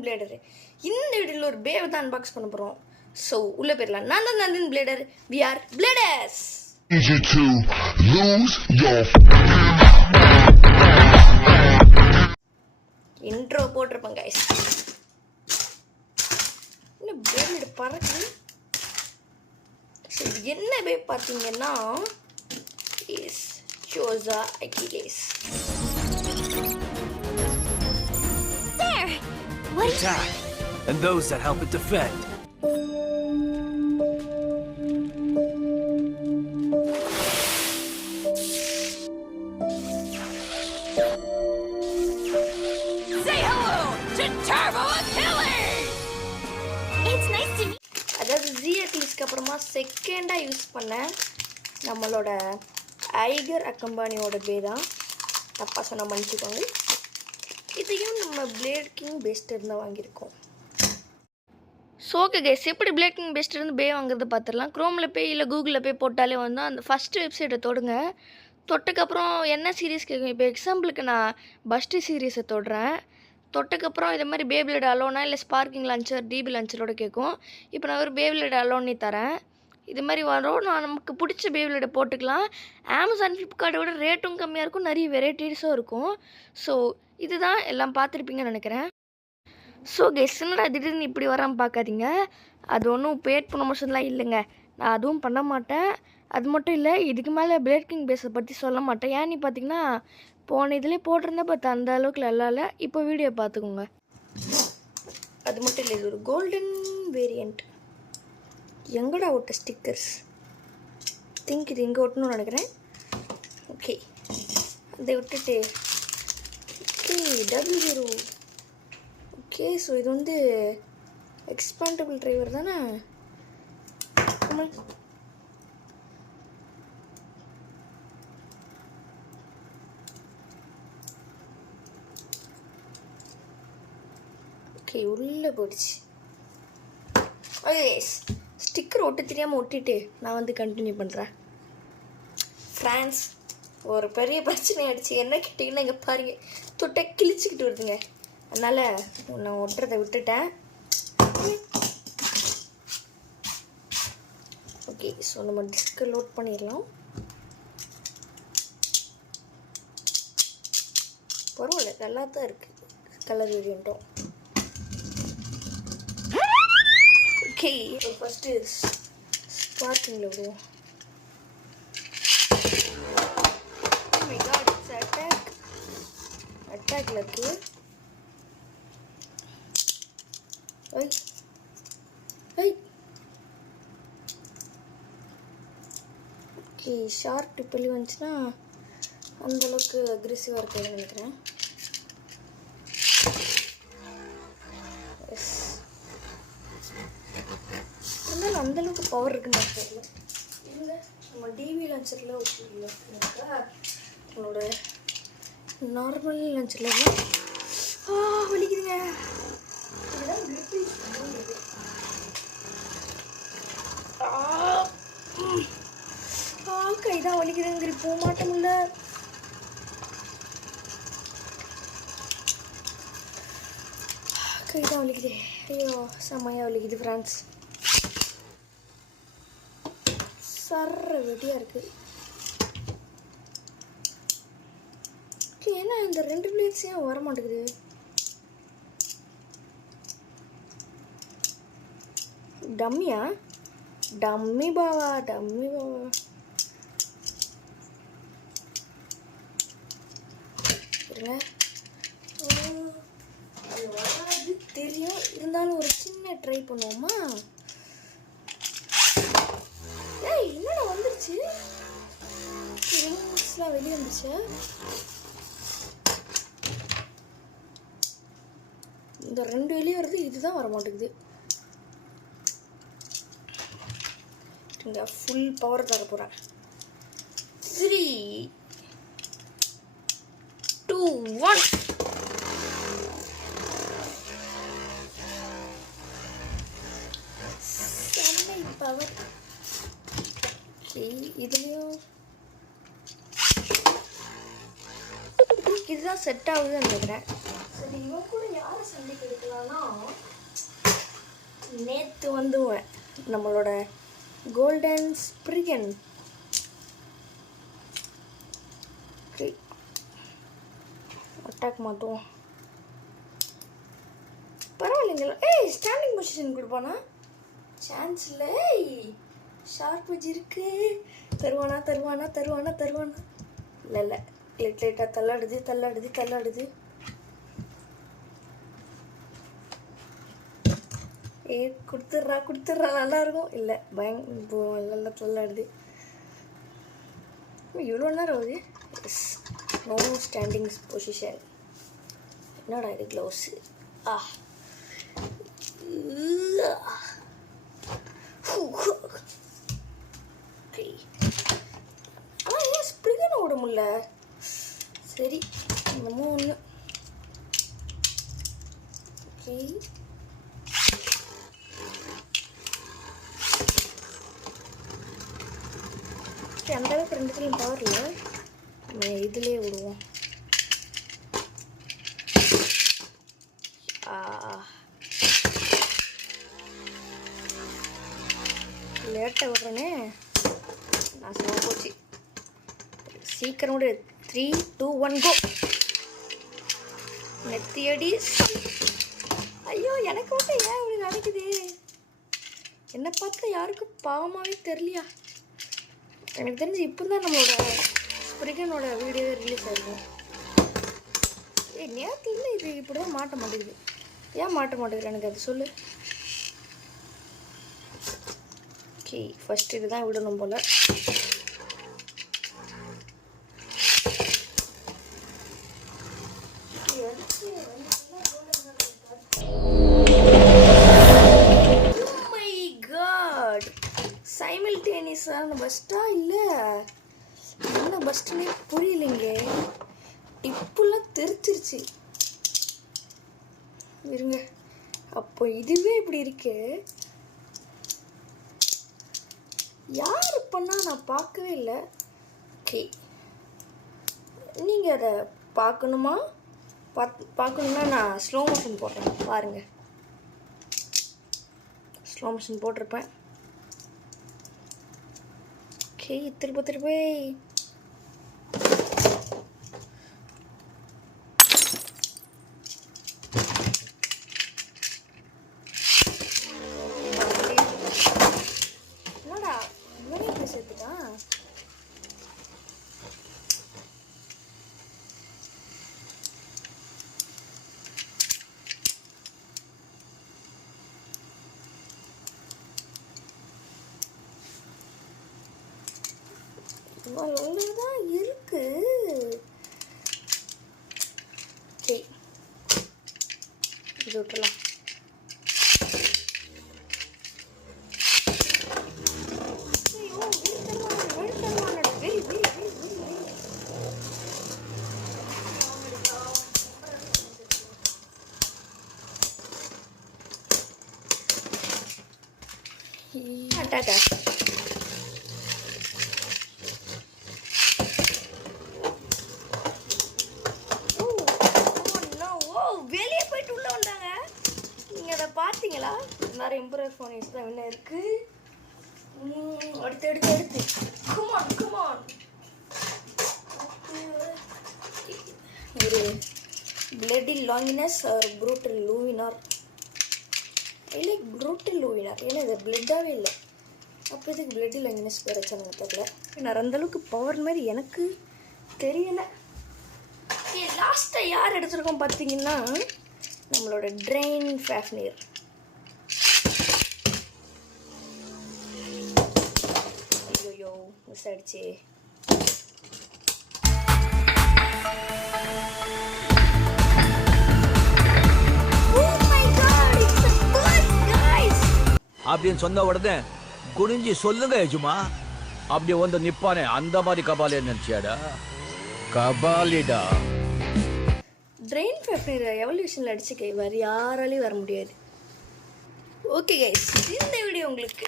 Nandan bladder. இந்த வீடியோவில் ஒரு பேவை தான் அன்பாக்ஸ் பண்ண போகிறோம். ஸோ உள்ளே போயிடலாம். நான் தான் Nandhan blader. We are bladers. Intro போட்டிருப்பேன் கைஸ். இன்னும் பிளேடு பறக்குது. ஸோ என்ன பே பார்த்தீங்கன்னா is Choza Achilles. There! What attack, and those that help it defend. Say hello to Turbo Achilles! It's nice to meet you. அதாவது G அக்கிலிஸ்க்கு அப்புறமா செகண்டாக use பண்ண நம்மளோட ஐகர் அக்கம்பானியோட பே தான். தப்பாக சொன்ன மன்னிச்சுக்கோங்க. இதையும் நம்ம பிளேட் கிங் பெஸ்ட் இருந்தால் வாங்கியிருக்கோம். ஸோ ஓகே கைஸ், எப்படி பிளேட் கிங் பெஸ்ட் இருந்து பே வாங்குறது பார்த்துடலாம். க்ரோமில் போய் இல்லை கூகுளில் போய் போட்டாலே வந்து அந்த ஃபஸ்ட்டு வெப்சைட்டை தொடுங்க. தொட்டக்கப்புறம் என்ன சீரீஸ் கேட்கும். இப்போ எக்ஸாம்பிளுக்கு நான் பஸ்ட்டு சீரீஸை தொடுறேன். தொட்டக்கப்புறம் இதே மாதிரி பேபிளேட் அலோனா இல்லை ஸ்பார்க்கிங் லான்ச்சர் டிபி லான்ச்சரோட கேட்கும். இப்போ நான் ஒரு பேபிளேட் அலோனே தரேன். இது மாதிரி வரும். நான் நமக்கு பிடிச்ச பேபிளேட்டை போட்டுக்கலாம். அமேசான் ஃப்ளிப்கார்ட்டை விட ரேட்டும் கம்மியாக இருக்கும், நிறைய வெரைட்டிஸும் இருக்கும். ஸோ இதுதான் எல்லாம் பார்த்துருப்பீங்கன்னு நினைக்கிறேன். ஸோ கெஸ் என்னடா திடீர்னு இப்படி வராமல் பார்க்காதீங்க. அது ஒன்றும் பேட் ப்ரொமோஷன்லாம் இல்லைங்க. நான் அதுவும் பண்ண மாட்டேன். அது மட்டும் இல்லை, இதுக்கு மேலே பிளேட் கிங் பேஸை பற்றி சொல்ல மாட்டேன். ஏன்னு பார்த்தீங்கன்னா போன இதுலேயே போட்டிருந்தா பார்த்து அந்த அளவுக்கு நல்லா இல்லை. இப்போ வீடியோ பார்த்துக்கோங்க. அது மட்டும் இல்லை, இது ஒரு கோல்டன் வேரியண்ட். எங்கடா ஓட்ட ஸ்டிக்கர்ஸ் திங்க் இது இங்கே ஒட்டணும்னு நினைக்கிறேன். ஓகே, அதை விட்டுட்டு ஓகே W0. ஓகே, ஸோ இது வந்து எக்ஸ்பாண்டபிள் டிரைவர் தானே. ஓகே, உள்ளே போயிடுச்சு. ஓகே, ஸ்டிக்கர் ஒட்ட தெரியாமல் ஒட்டிட்டு நான் வந்து கண்டினியூ பண்ணுறேன். ஃப்ரான்ஸ் ஒரு பெரிய பிரச்சனை ஆகிடுச்சு. என்ன கேட்டிங்கன்னா இங்கே பாருங்க, தொட்டை கிழிச்சிக்கிட்டு வருதுங்க. அதனால் நான் ஒட்டுறதை விட்டுட்டேன். ஓகே, ஸோ நம்ம டிஸ்கை லோட் பண்ணிடலாம். பரவாயில்ல, நல்லா தான் இருக்குது கலர் வேரியண்ட்டும். ஓகே, இப்போ ஃபஸ்ட்டு ஸ்பார்க்கிங்கில் விடுவோம். Oh my god, it's அட்டாக்ல இருக்குது. ஓகே, ஷார்ப் டிப்பலி வந்துச்சுன்னா அந்தளவுக்கு அக்ரெசிவாக இருக்குதுன்னு நினைக்கிறேன். இருந்தாலும் அந்தளவுக்கு பவர் இருக்குன்னு தெரியல. இல்லை, நம்ம டிவி லான்ச்சரில் ஓகேக்கா, நம்மளோட நார்மல் லான்ச்சரில் வலிக்குதுங்க. கைதான் வலிக்குதுங்கிற போக மாட்டோம்ல. கைதான் வலிக்குது. ஐயோ செம்மையாக வலிக்குது ஃப்ரெண்ட்ஸ். சர்ற வெட்டியாக இருக்குது. ஓகே, ஏன்னா இந்த 2 பிளேட்ஸையும் வர மாட்டேங்குது. டம்மியா? டம்மி பாவா, டம்மி பாவா. அது வராது தெரியும், இருந்தாலும் ஒரு சின்ன ட்ரை பண்ணுவோமா? ஏய், என்னடா வந்துருச்சு, ரிங்ஸ்லாம் வெளியே வந்துச்சு. இந்த 2 வெளியே வருது, இதுதான் வர மாட்டேங்குது. இந்த ஃபுல் பவர் தர போகிறேன். 3, 2, 1. செம்மை பவர். ஓகே, இதுலேயும் இதுதான் செட் ஆகுதுன்னு நினைக்கிறேன். சரி, இவன் கூட யாரை சண்டைக்கு எடுக்கலாம்னா, நேற்று வந்துவேன் நம்மளோட கோல்டன் ஸ்ப்ரிகன். அட்டாக் மாட்டுவோம். பரவாயில்லைங்களா? ஏய், ஸ்டாண்டிங் பொசிஷன் கொடுப்பானா? சான்ஸ் இல்லை. ஷார்ப் வச்சு இருக்கு. தருவானா தருவானா தருவானா தருவானா? இல்லை இல்லை, லைட்டாக தள்ளாடுது தள்ளாடுது தள்ளாடுது. ஏ, கொடுத்துட்றா கொடுத்துட்றா, நல்லாயிருக்கும். இல்லை, நல்லா தள்ளாடுது. இவ்வளோ நேரம் ஆகுது. Yes, no standing position. என்னடா இது க்ளவுஸு? ஆ, ஆனால் ஏன் ஸ்ப்ரிகனை விட முடியல? சரி, என்னமோ ஒன்று. ஓகே, அந்த அளவுக்கு ரெண்டுத்துலையும் பவர்ல நம்ம இதுலேயே விடுவோம். லேட்டாக விட்றேனே, நான் சொல்ல போச்சு. சீக்கிரம் விடு. 3, 2, 1 கோ. நெத்தியடி. ஐயோ, எனக்கு மட்டும் ஏன் இப்படி நடக்குது? என்னை பார்த்தா யாருக்கும் பாவமாகவே தெரியலையா? எனக்கு தெரிஞ்சு இப்போ தான் நம்மளோட ஸ்ப்ரிகனோட வீடியோ ரிலீஸ் ஆகிருக்கும். நேரத்தில் இல்லை, இது இப்படி தான் மாட்ட மாட்டேங்குது. ஏன் மாட்ட மாட்டேங்குது எனக்கு அது சொல்லு. ஓகே, ஃபஸ்ட் இது தான் விடணும் போல். சைமல்டேனியஸான பஸ்டா இல்லை என்ன பஸ்ட்டுனே புரியலைங்க. டிப்புலாம் தெரிச்சிருச்சு. இருங்க, அப்போ இதுவே இப்படி இருக்கு. யார் பண்ணால் நான் பார்க்கவே இல்லை. ஓகே, நீங்கள் அதை பார்க்கணுமா? பார்க்கணுன்னா நான் ஸ்லோ மோஷன் போடுறேன் பாருங்கள். ஸ்லோ மோஷன் போட்டிருப்பேன். ஓகே, திருப்பி என்னடா இவனே பேசிட்டுதான். நல்லதான் இருக்கு. ஓகே, இது விட்டுலாம். அட்டாக்கா வெளியே போயிட்டு உள்ள வந்தாங்க. நீங்க அதை பார்த்தீங்களா? நிறைய எம்பரர் ஃபோனிஸ் தான் என்ன இருக்கு. அடுத்து குமான் ஒரு பிளட்டி லாங்கினஸ் ஒரு ப்ரூட்டல் லூவினார். இல்லை ப்ரூட்டல் லூவினார், ஏன்னா இது பிளட்டாகவே இல்லை. அப்போ இதுக்கு பிளட்டி லாங்கினஸ் பேர் வச்சாங்க தெரியல. நான் அந்தளவுக்கு பவர் மாதிரி எனக்கு தெரியலை. லாஸ்ட்டாக யார் எடுத்துருக்கோம் பார்த்தீங்கன்னா நம்மளோட ட்ரெயின் ஃபேஃப்னியர். ஐயோ மிஸ் ஆயிடுச்சு. அப்படின்னு சொன்ன உடனே குனிஞ்சி சொல்லுங்க எஜுமா. அப்படி வந்து நிப்பானே அந்த மாதிரி கபாலே நினைச்சியாடா? கபாலிடா. ட்ரெயின் ஃபேஃப்னியர் எவல்யூஷனில் அடிச்சுக்க வேறு யாராலையும் வர முடியாது. ஓகே கைஸ், இந்த வீடியோ உங்களுக்கு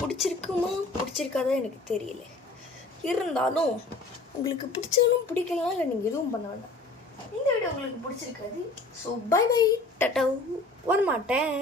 பிடிச்சிருக்குமா பிடிச்சிருக்காதா எனக்கு தெரியல. இருந்தாலும் உங்களுக்கு பிடிச்சதும் பிடிக்கலாம், இல்லை நீங்கள் எதுவும் பண்ண வேண்டாம். இந்த வீடியோ உங்களுக்கு பிடிச்சிருக்காது. ஸோ பை பை, டட்டா, வரமாட்டேன்.